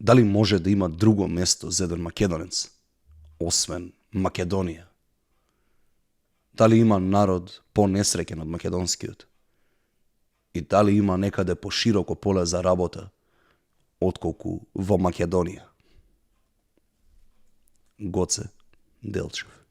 Дали може да има друго место за еден македонец, освен Македонија? Дали има народ по-несреќен од македонскиот? И дали има некаде пошироко поле за работа, отколку во Македонија? Гоце Делчев.